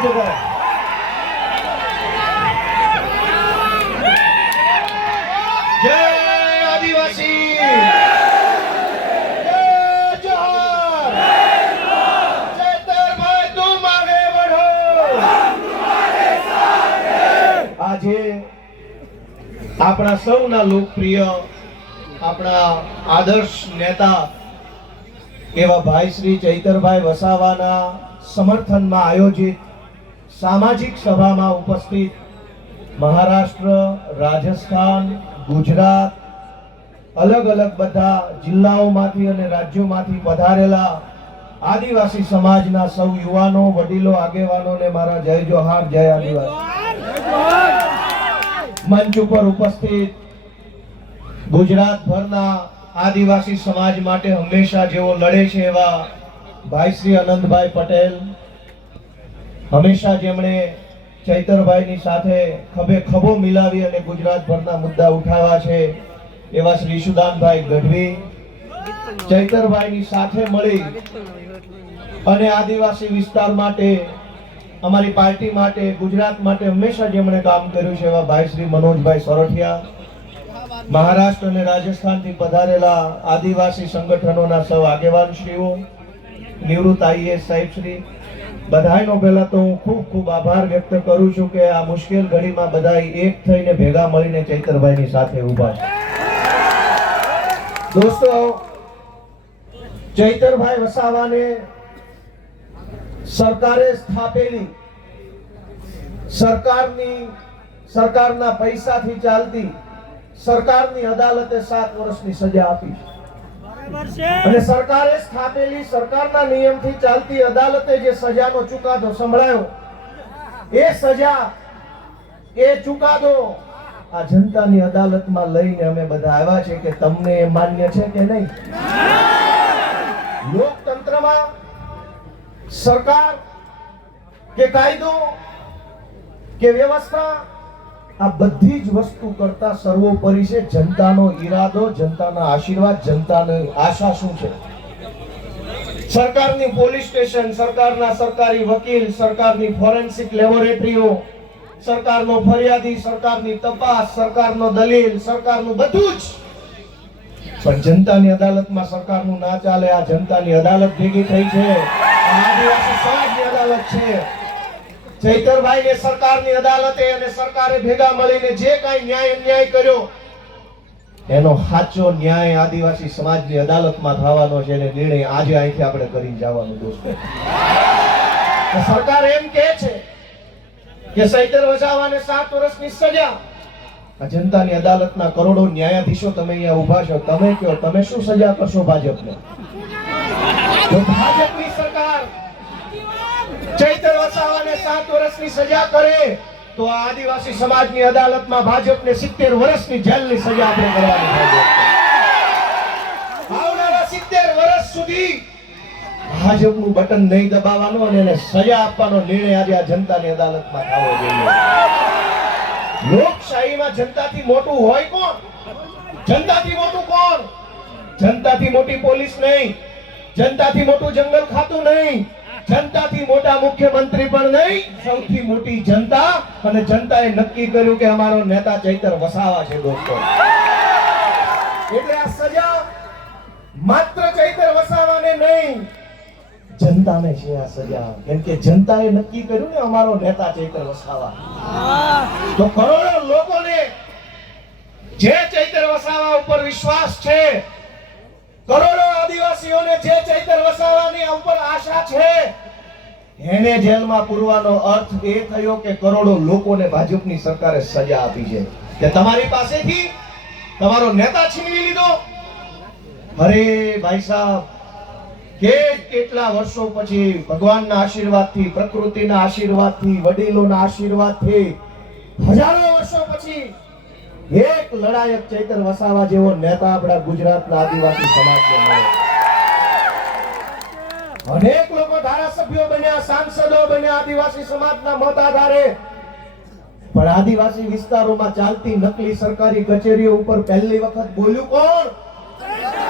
કરજો કરે જય આદિવાસી જય જોહાર ચૈતરભાઈ તુમ આગે बढ़ो આજે આપણા સૌના લોકપ્રિય આપણા આદર્શ નેતા એવા ભાઈ શ્રી ચૈતરભાઈ વસાવાના સમર્થનમાં આયોજિત સામાજિક સભામાં ઉપસ્થિત મહારાષ્ટ્ર, રાજસ્થાન, ગુજરાત, અલગ અલગ બધા જિલ્લાઓમાંથી અને રાજ્યોમાંથી પધારેલા આદિવાસી સમાજના સૌ યુવાનો, વડીલો, આગેવાનોને મારા જય જોહાર, જય આદિવાસી। મંચ ઉપર ઉપસ્થિત ગુજરાતભરના આદિવાસી સમાજ માટે હંમેશા જેઓ લડે છે એવા ભાઈ શ્રી અનંતભાઈ પટેલ, હંમેશા જેમણે ચૈતરભાઈની સાથે ખભે ખભો મિલાવી અને ગુજરાતભરના મુદ્દા ઉઠાવ્યા છે એવા શ્રી સુદાનભાઈ ગઢવી, ચૈતરભાઈની સાથે મળી અને આદિવાસી વિસ્તાર માટે, અમારી પાર્ટી માટે, ગુજરાત માટે હંમેશા જેમણે કામ કર્યું છે એવા ભાઈ શ્રી મનોજભાઈ સોરઠિયા, મહારાષ્ટ્ર અને રાજસ્થાનથી પધારેલા આદિવાસી સંગઠનોના સૌ આગેવાનશ્રીઓ, નિવૃત્ત આઈએએસ સાહેબશ્રી, બધાયનો પહેલા તો હું ખૂબ ખૂબ આભાર વ્યક્ત કરું છું કે આ મુશ્કેલ ઘડીમાં બધાય એક થઈને ભેગા મળીને ચૈતરભાઈની સાથે ઊભા છે। દોસ્તો, ચૈતરભાઈ વસાવાને સરકારે સ્થાપેલી સરકારના પૈસાથી ચાલતી સરકારની અદાલતે 7 વર્ષની સજા આપી અને સરકારે સ્થાપેલી સરકારના નિયમથી ચાલતી અદાલતે જે સજાનો ચુકાદો સંભળાયો એ સજા, એ ચુકાદો આ જનતાની અદાલતમાં લઈને અમે બધા આવ્યા છે કે તમને એ માન્ય છે કે નહીં। લોકતંત્રમાં સરકાર કે કાયદો કે વ્યવસ્થા આ બધી જ વસ્તુ કરતા સર્વોપરી છે જનતાનો ઈરાદો, જનતાના આશીર્વાદ, જનતાની આશા શું છે। સરકારની પોલીસ સ્ટેશન, સરકારના સરકારી વકીલ, સરકારની ફોરેન્સિક લેબોરેટરીઓ, સરકારનો ફરિયાદી, સરકારની તપાસ, સરકારનો દલીલ, સરકારનું બધું જ, પણ જનતાની અદાલતમાં સરકારનું ના ચાલે। આ જનતાની અદાલત ભેગી થઈ છે, આદિવાસી સમાજની અદાલત છે। ચૈતરભાઈને સરકારની અદાલતે અને સરકારે ભેગા મળીને જે કાંઈ ન્યાય અન્યાય કર્યો એનો સાચો ન્યાય આદિવાસી સમાજની અદાલતમાં થવાનો છે અને નિર્ણય આજે અહીંથી આપણે કરી જવાનું। દોસ્તો, સરકાર એમ કહે છે કે ચૈતર વસાવાને 7 વર્ષની સજા, આ જનતાની અદાલતના કરોડો ન્યાયાધીશો તમે અહીંયા ઊભા છો, તમે કહો તમે શું સજા કરશો ભાજપને? જો ભાજપની સરકાર ચૈતર વસાવાને 7 વર્ષની સજા કરે તો આ આદિવાસી સમાજની અદાલતમાં ભાજપને 70 વર્ષની જેલની સજા આપણે કરવાની છે। આવનારા 70 વર્ષ સુધી ભાજપનું બટન નહીં દબાવવાનું અને એને સજા આપવાનો નિર્ણય આજે આ જનતાની અદાલતમાં થવો જોઈએ। લોકશાહીમાં જનતાથી મોટું હોય કોણ? જનતાથી મોટું કોણ? જનતાથી મોટી પોલીસ નહીં, જનતાથી મોટું જંગલ ખાતું નહીં, જનતાથી મોટા મુખ્યમંત્રી પણ નહીં, સૌથી મોટી જનતા, અને જનતાએ નક્કી કર્યું કે અમારો નેતા ચૈતર વસાવા છે। દોસ્તો, એટલે આ સજા માત્ર ચૈતર વસાવાને નહીં, જનતાને છે આ સજા, કેમ કે જનતાએ નક્કી કર્યું ને અમારો નેતા ચૈતર વસાવા। તો કરોડો લોકોને જે ચૈતર વસાવા ઉપર વિશ્વાસ છે, કરોડો આદિવાસીઓને જે ચૈતર વસાવાની ઉપર આશા છે, એને જેલમાં પૂરવાનો અર્થ એ થયો કે કરોડો લોકોને ભાજપની સરકારે સજા આપી છે કે તમારી પાસેથી તમારો નેતા છીનવી લીધો। અરે ભાઈ સાહેબ, કેટલા વર્ષો પછી ભગવાનના આશીર્વાદથી, પ્રકૃતિના આશીર્વાદથી, વડીલોના આશીર્વાદથી, હજારો વર્ષો પછી એક લડાયક ચૈતર વસાવા જેવો નેતા આપણા ગુજરાતના આદિવાસી સમાજને મળ્યો। અનેક લોકો ધારાસભ્યો બન્યા, સાંસદો બન્યા આદિવાસી સમાજના મત આધારે, પણ આદિવાસી વિસ્તારોમાં ચાલતી નકલી સરકારી કચેરીઓ ઉપર પહેલી વખત બોલ્યું કોણ?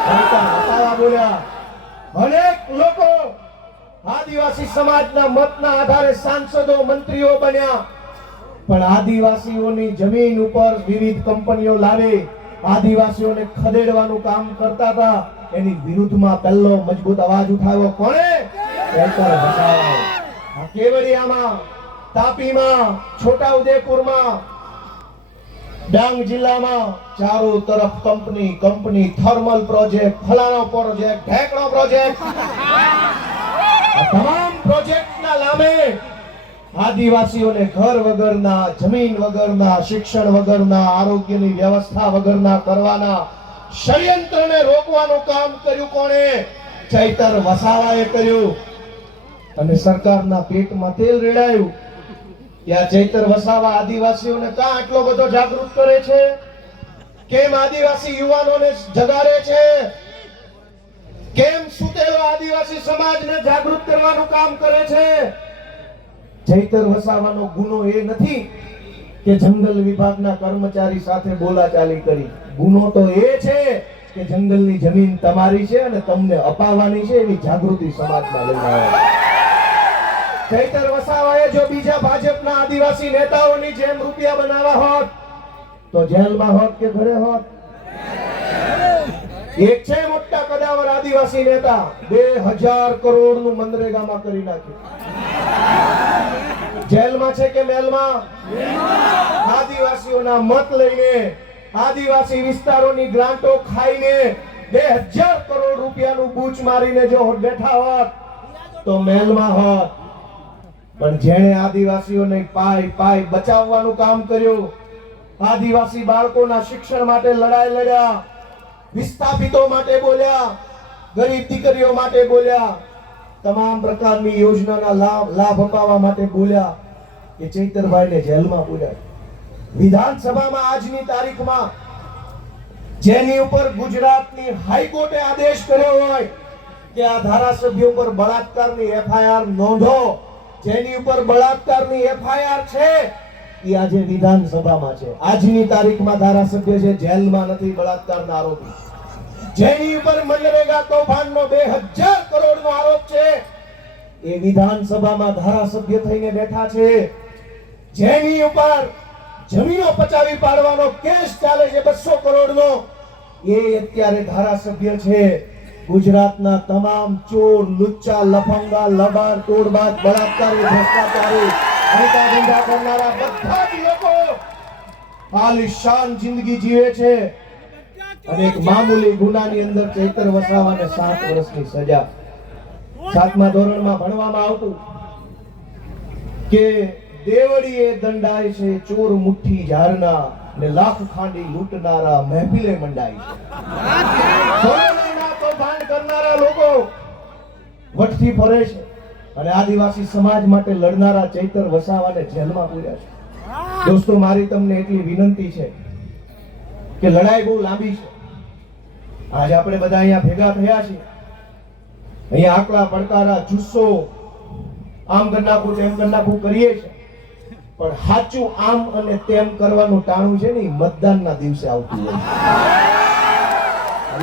ચૈતર વસાવા બોલ્યા। અનેક લોકો આદિવાસી સમાજના મતના આધારે સાંસદો મંત્રીઓ બન્યા, પણ આદિવાસીઓની જમીન ઉપર વિવિધ કંપનીઓ લાવી આદિવાસીઓને ખદેડવાનું કામ કરતા હતા. એની વિરુદ્ધમાં પહેલો મજબૂત અવાજ ઉઠાવ્યો કોણે? ચૈતર વસાવાએ. આ કેવડિયામાં, તાપીમાં, છોટાઉદેપુરમાં, ડાંગ જિલ્લામાં ચારો તરફ કંપની, થર્મલ પ્રોજેક્ટ, ફલાણો પ્રોજેક્ટ, ઢેકણો પ્રોજેક્ટ. આ તમામ પ્રોજેક્ટના નામે આદિવાસીઓને ઘર વગરના, જમીન વગરના, શિક્ષણ વગરના, આરોગ્યની વ્યવસ્થા વગરના કરવાના ષડયંત્રને રોકવાનું કામ કર્યું કોણે? ચૈતર વસાવાએ કર્યું. અને સરકારના પેટમાં તેલ રેડાયું કે આ ચૈતર વસાવા આદિવાસીઓને કાં આટલો બધો જાગૃત કરે છે? કેમ આદિવાસી યુવાનોને જગાડે છે? કેમ સુતેલો આદિવાસી સમાજને જાગૃત કરવાનું કામ કરે છે? ચૈતર વસાવાનો ગુનો એ નથી કે જંગલ વિભાગના કર્મચારી સાથે બોલાચાલી કરી. ગુનો તો એ છે કે જંગલની જમીન તમારી છે અને તમને અપાવવાની છે, એવી જાગૃતિ સમાજમાં લઈને આવ્યા. ચૈતર વસાવાએ જો બીજા ભાજપના આદિવાસી નેતાઓની જેમ રૂપિયા બનાવવા હોત તો જેલમાં હોત કે ઘરે હોત? એક છે મોટા કદાવર આદિવાસી નેતા, 2000 કરોડનું મનરેગામાં કરી નાખ્યું. જેલમાં છે કે મેલમાં? આદિવાસીઓના મત લઈને, આદિવાસી વિસ્તારોની ગ્રાન્ટો ખાઈને 2000 કરોડ રૂપિયાનું બૂચ મારીને જો બેઠા હોત તો મેલમાં હોત. પણ જેણે આદિવાસીઓને પાય બચાવવાનું કામ કર્યું, આદિવાસી બાળકોના શિક્ષણ માટે લડાઈ લડ્યા, વિસ્થાપિતો માટે બોલ્યા, ગરીબ દીકરીઓ માટે બોલ્યા, તમામ પ્રકારની યોજનાના લાભ અપાવવા માટે બોલ્યા, એ ચૈતરભાઈને જેલમાં પૂર્યા. વિધાનસભામાં આજની તારીખમાં જેની ઉપર ગુજરાતની હાઈકોર્ટે આદેશ કર્યો હોય કે આ ધારાસભ્યો પર બળાત્કારની એફઆઈઆર નોંધો, જેની ઉપર બળાત્કારની એફઆઈઆર છે એ આજે વિધાનસભામાં છે. આજની તારીખમાં ધારાસભ્ય છે, જેલમાં નથી બળાત્કારના આરોપી. જેની ઉપર મનરેગા કૌભાંડનો 2000 કરોડનો આરોપ છે એ વિધાનસભામાં ધારાસભ્ય થઈને બેઠા છે. જેની ઉપર જમીનો પચાવી પાડવાનો કેસ ચાલે છે 200 કરોડનો, એ અત્યારે ધારાસભ્ય છે. ગુજરાતના તમામ ચોર, લુચ્ચા, લફંગા, લબાડ, તોડબાજ, બળાત્કારી, ભ્રષ્ટાચારી, હંતા કરનારા બધા જ લોકો આલિશાન જિંદગી જીવે છે. અને એક મામૂલી ગુનાની અંદર ચૈતર વસાવાને 7 વર્ષની સજા. 7મા ધોરણમાં ભણવામાં આવતું કે દેવડીએ દંડાય છે ચોર મુઠ્ઠી ઝારના, ને લાખ ખાંડી લૂંટનારા મહેફિલે મંડાય છે. સોનાના કૌભાંડ કરનારા લોકો વટથી ફરે છે અને આદિવાસી સમાજ માટે લડનારા ચૈતર વસાવાને જેલમાં પૂર્યા છે. દોસ્તો, મારી તમને એટલી વિનંતી છે કે લડાઈ બહુ લાંબી છે. આજે આપણે બધા અહીંયા ભેગા થયા છીએ, અહીંયા આકલા પડકારા, જુસ્સો, આમ કરી નાખું તેમ કરી નાખું કરીએ છીએ, પણ સાચું આમ અને તેમ કરવાનું ટાણું છે ને, મતદાનના દિવસે આવતું હોય.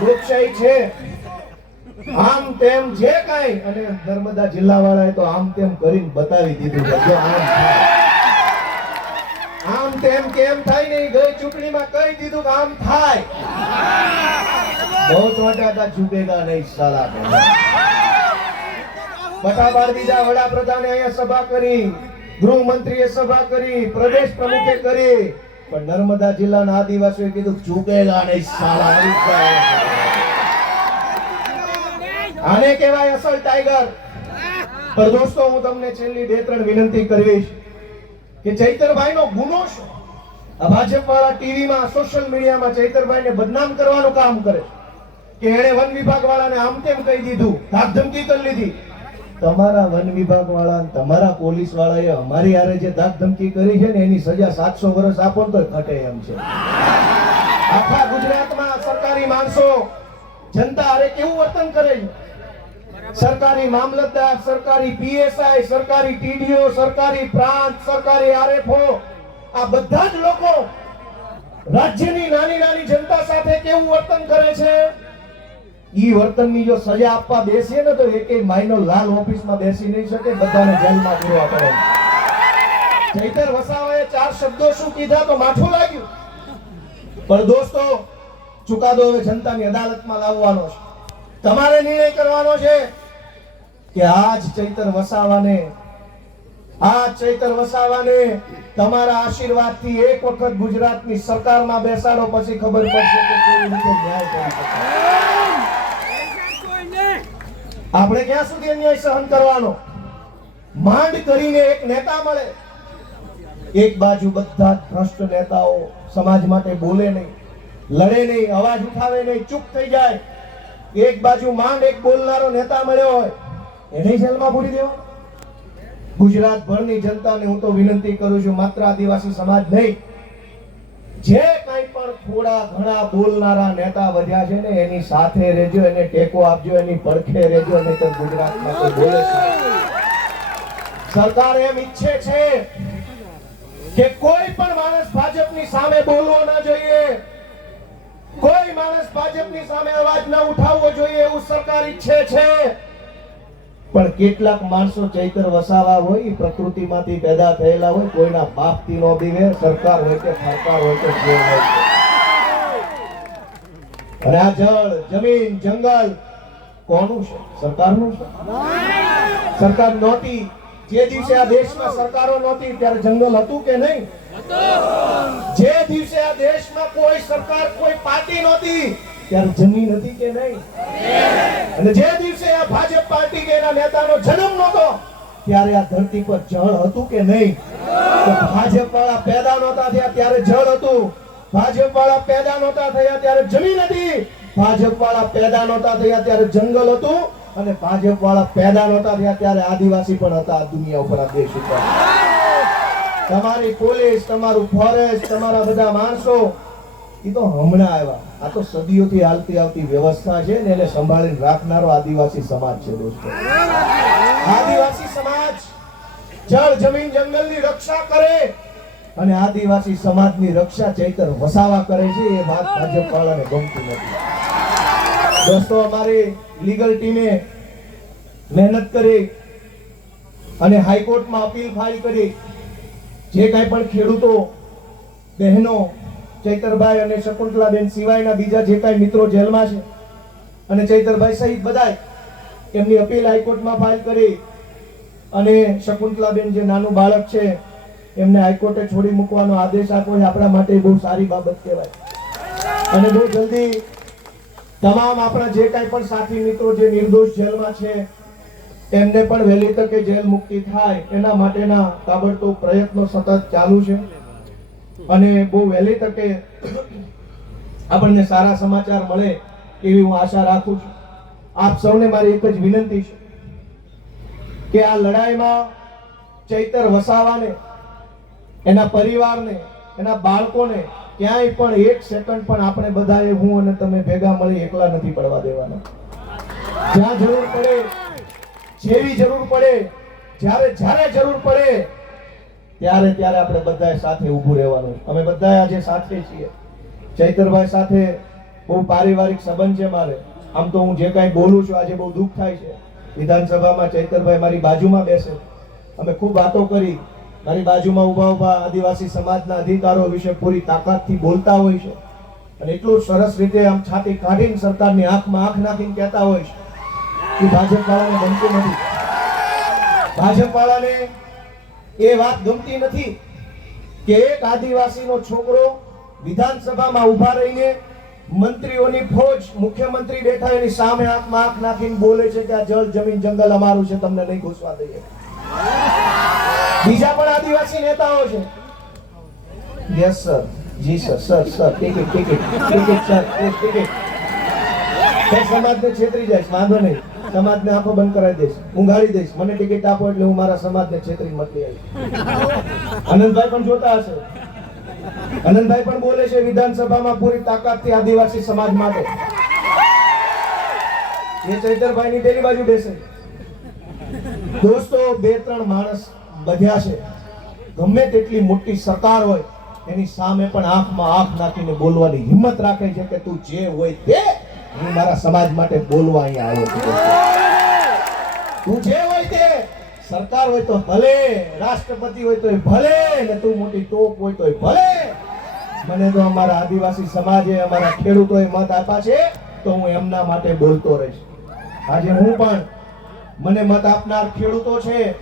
લોકશાહી છે, આમ તેમ જે કાંઈ, અને નર્મદા જિલ્લા વાળાએ તો આમ તેમ કરીને બતાવી દીધું કે જો આમ થાય. આમ તેમ કેમ થાય નહીં, ગઈ ચૂંટણીમાં કહી દીધું કે આમ થાય. બહુ મોટા હતા, ઝૂકેગા નહીં સાલા. બટા બાર બીજા વડાપ્રધાને અહીંયા સભા કરી, ગૃહમંત્રીએ સભા કરી, પ્રદેશ પ્રમુખે કરી, પણ નર્મદા જિલ્લાના આદિવાસીઓએ કીધું ઝૂકેગા નહીં સાલા. આને કહેવાય અસલ ટાઈગર. પણ દોસ્તો, હું તમને છેલ્લી 2-3 વિનંતી કરીશ કે ચૈતરભાઈનો ગુનો શું? આ ભાજપ વાળા ટીવીમાં, સોશિયલ મીડિયામાં ચૈતરભાઈને બદનામ કરવાનું કામ કરે કે એણે વન વિભાગ વાળાને આમ તેમ કહી દીધું, ધાકધમકી કરી લીધી. તમારા વન વિભાગ વાળા, તમારા પોલીસ વાળાએ અમારી હારે જે ધાકધમકી કરી છે ને, એની સજા 700 વર્ષ આપો તો ઘટે એમ છે. આખા ગુજરાતમાં સરકારી માણસો જનતા હારે કેવું વર્તન કરે છે? સરકારી મામલતદાર, સરકારી પીએસઆઈ, સરકારી ટીડીઓ, સરકારી પ્રાંત, સરકારી આરએફઓ, આ બધા જ લોકો રાજ્યની નાની નાની જનતા સાથે કેવું વર્તન કરે છે? ઈ વર્તનની જો સજા આપવા બેસીએ ને તો એકેય માઈનો લાલ ઓફિસમાં બેસી નહીં શકે, બધાને જેલમાં પૂરવા પડે. ચૈતર વસાવાએ 4 શબ્દો શું કીધા તો માઠું લાગ્યું. પણ દોસ્તો, ચુકાદો હવે જનતાની અદાલતમાં લાવવાનો છે. તમારે નિર્ણય કરવાનો છે કે આજ ચૈતર વસાવાને તમારા આશીર્વાદથી એક વખત ગુજરાતની સરકારમાં બેસાડો, પછી ખબર પડશે કે કેવી રીતે ન્યાય કરી શકાય. આપણે ક્યાં સુધી અન્યાય સહન કરવાનો? માંડ કરીને એક નેતા મળે, એક બાજુ બધા ભ્રષ્ટ નેતાઓ સમાજ માટે બોલે નહીં, લડે નહીં, અવાજ ઉઠાવે નહીં, ચૂપ થઈ જાય. એક બાજુ માંડ એક બોલનારો નેતા મળ્યો હોય, એને જેલમાં પૂરી દેવાનો. ગુજરાતભરની જનતાને હું તો વિનંતી કરું છું, માત્ર આદિવાસી સમાજ નહીં, જે કંઈ પણ થોડા ઘણા બોલનારા નેતા વધ્યા છે ને એની સાથે રહેજો, એને ટેકો આપજો, એની પડખે રહેજો, નહીં તો ગુજરાતમાં કોઈ બોલે છે. સરકાર એમ ઈચ્છે છે કે કોઈ પણ માણસ ભાજપની સામે બોલવો ના જોઈએ, કોઈ માણસ ભાજપની સામે અવાજ ન ઉઠાવવો જોઈએ, એવું સરકાર ઈચ્છે છે. પણ કેટલાક માણસો ચૈતર વસાવા હોય, પ્રકૃતિમાંથી પેદા થયેલા હોય, કોઈના બાપથી નો બીવે, સરકાર હોય કે સરકાર હોય કે જે હોય. અને આ જળ, જમીન, જંગલ કોનું છે? સરકારનું છે. સરકાર નહોતી, જે દિવસે આ દેશમાં સરકારો નહોતી ત્યારે જંગલ હતું કે નહીં? જે દિવસે આ દેશમાં કોઈ સરકાર, કોઈ પાર્ટી નહોતી ત્યારે જમીન હતી કે નહીં? અને જે દિવસે આ ભાજપ પાર્ટી કે એના નેતાનો જન્મ નહોતો ત્યારે આ ધરતી પર જળ હતું કે નહીં? તો ભાજપ વાળા પેદા નહોતા થયા ત્યારે જળ હતું, ભાજપ વાળા પેદા નહોતા થયા ત્યારે જમીન હતી, ભાજપ વાળા પેદા નહોતા થયા ત્યારે જંગલ હતું, અને ભાજપ વાળા પેદા નહોતા થયા ત્યારે આદિવાસી પણ હતા આ દુનિયા ઉપર, આ દેશ ઉપર. તમારી પોલીસ, તમારું ફોરેસ્ટ, તમારા બધા માણસો એ તો હમણાં આવ્યા. આ તો સદીઓથી હાલતી આવતી વ્યવસ્થા છે ને એને સંભાળીને રાખનારો આદિવાસી સમાજ છે દોસ્તો. આદિવાસી સમાજ જળ, જમીન, જંગલની રક્ષા કરે અને આદિવાસી સમાજની રક્ષા ચૈતર વસાવા કરે છે. એ વાત ભાજપ વાળાને ગમતી નથી. દોસ્તો, અમારી લીગલ ટીમે મહેનત કરી અને હાઈકોર્ટમાં અપીલ ફાઇલ કરી. જે કાંઈ પણ ખેડૂતો, બહેનો, ચૈતરભાઈ અને શકુંતલાબેન સિવાયના બીજા જે કાંઈ મિત્રો જેલમાં છે અને ચૈતરભાઈ સહિત બધાય એમની અપીલ હાઈકોર્ટમાં ફાઇલ કરી અને શકુંતલાબેન જે નાનું બાળક છે એમને હાઈકોર્ટે છોડી મૂકવાનો આદેશ આપ્યો. આપણા માટે બહુ સારી બાબત કહેવાય. અને બહુ જલ્દી તમામ આપણા જે કાંઈ પણ સાથી મિત્રો જે નિર્દોષ જેલમાં છે એમને પણ વહેલી તકે જેલ મુક્તિ થાય એના માટેના તાબડતોબ પ્રયત્નો સતત ચાલુ છે. અને બહુ વહેલી તકે આપણને સારા સમાચાર મળે એવી હું આશા રાખું છું. આપ સૌને મારી એક જ વિનંતી છે કે આ લડાઈમાં ચૈતર વસાવાને, એના પરિવારને, એના બાળકોને ક્યાંય પણ એક સેકન્ડ પણ આપણે બધાએ, હું અને તમે ભેગા મળી એકલા નથી પડવા દેવાના. જ્યાં જરૂર પડે, જેવી જરૂર પડે, જ્યારે જરૂર પડે ત્યારે આપણે બધાએ સાથે ઊભું રહેવાનું. અમે બધાએ આજે સાથે છીએ. ચૈતરભાઈ સાથે બહુ પારિવારિક સંબંધ છે મારે. આમ તો હું જે કાંઈ બોલું છું આજે બહુ દુઃખ થાય છે. વિધાનસભામાં ચૈતરભાઈ મારી બાજુમાં બેસે, અમે ખૂબ વાતો કરી, મારી બાજુમાં ઊભા આદિવાસી સમાજના અધિકારો વિશે પૂરી તાકાતથી બોલતા હોય છે અને એટલું સરસ રીતે આમ છાતી કાઢીને સરકારની આંખમાં આંખ નાખીને કહેતા હોય છે કે ભાજપ વાળાને ગમતું નથી. ભાજપ વાળાને એ વાત ગમતી નથી કે એક આદિવાસીનો છોકરો વિધાનસભામાં ઊભા રહીને મંત્રીઓની ફોજ, મુખ્યમંત્રી બેઠા એની સામે આંખમાં આંખ નાખીને બોલે છે કે આ જળ, જમીન, જંગલ અમારું છે, તમને નહીં ઘૂસવા દઈએ. બીજા પણ આદિવાસી નેતાઓ છે. યસ સર, જી sir, sir, ticket sir, ticket. સમાજને છેતરી જાય, વાંધો નહીં, સમાજને આંખો બંધ કરાવી દઈશ, હું ગાળી દઈશ, મને ટિકિટ આપો એટલે હું મારા સમાજને છેતરી મતલી આવીશ. આનંદભાઈ પણ જોતા હશે, આનંદભાઈ પણ બોલે છે વિધાનસભામાં પૂરી તાકાતથી આદિવાસી સમાજ માટે. એ ચૈતરભાઈ ની પેલી બાજુ બેસે. દોસ્તો, 2-3 માણસ બધ્યા છે, ગમે તેટલી મોટી સરકાર હોય એની સામે પણ આંખમાં આંખ નાખીને બોલવાની હિંમત રાખે છે કે તું જે હોય તે હું મારા સમાજ માટે બોલવા અહીંયા આવ્યો છું. તું જે હોય તે, સરકાર હોય તો ભલે, રાષ્ટ્રપતિ હોય તો ભલે, ને તું મોટી ટોપ હોય તો ભલે, મને તો અમારા આદિવાસી સમાજે, અમારા ખેડૂતોએ મત આપ્યા છે તો હું એમના માટે બોલતો રહીશ. આજે હું પણ, મને મત આપનાર ખેડૂતો છે,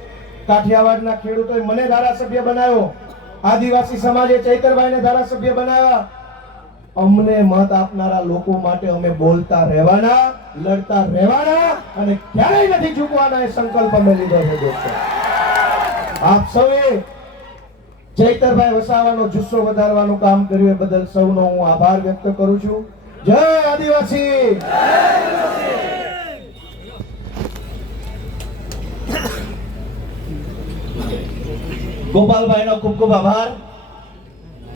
કાઠિયાવાડના ખેડૂતોએ મને ધારાસભ્ય બનાવ્યો, આદિવાસી સમાજે ચૈતરભાઈને ધારાસભ્ય બનાવ્યા. અમને મત આપનારા લોકો માટે અમે બોલતા રહેવાના, લડતા રહેવાના અને ક્યારેય નથી ઝૂકવાના એ સંકલ્પ અમે લીધો છે દોસ્તો. આપ સૌએ ચૈતરભાઈ વસાવાનો જુસ્સો વધારવાનું કામ કર્યું એ બદલ સૌનો હું આભાર વ્યક્ત કરું છું. જય આદિવાસી. ગોપાલભાઈનો ખૂબ ખૂબ આભાર.